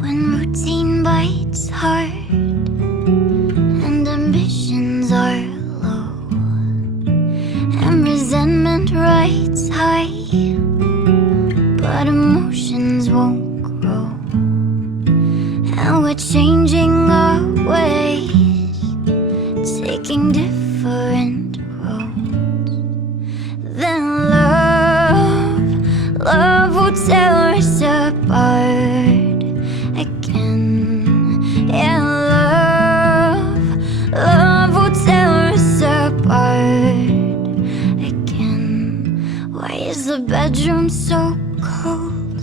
When routine bites hard and ambitions are low and resentment rides high, but emotions won't grow, and we're changing our ways, taking different roads. Then love will tear us apart again. Yeah, love will tear us apart again. Why is the bedroom so cold?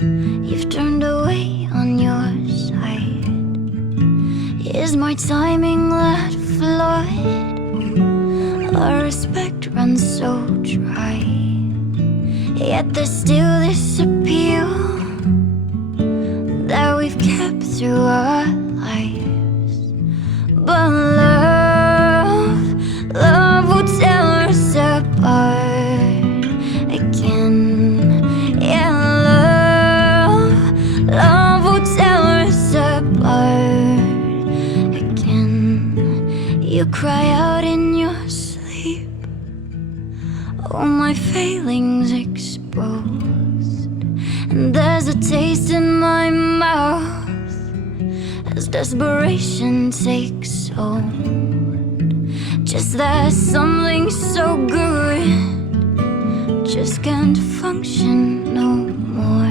You've turned away on your side. Is my timing that flawed? Our respect runs so dry, yet there's still this appeal that we've kept through our lives. But love will tear us apart again. Yeah, love will tear us apart again. You cry out in your sleep, all my failings exposed, and there's a taste in my mouth as desperation takes hold. Just that something so good just can't function no more.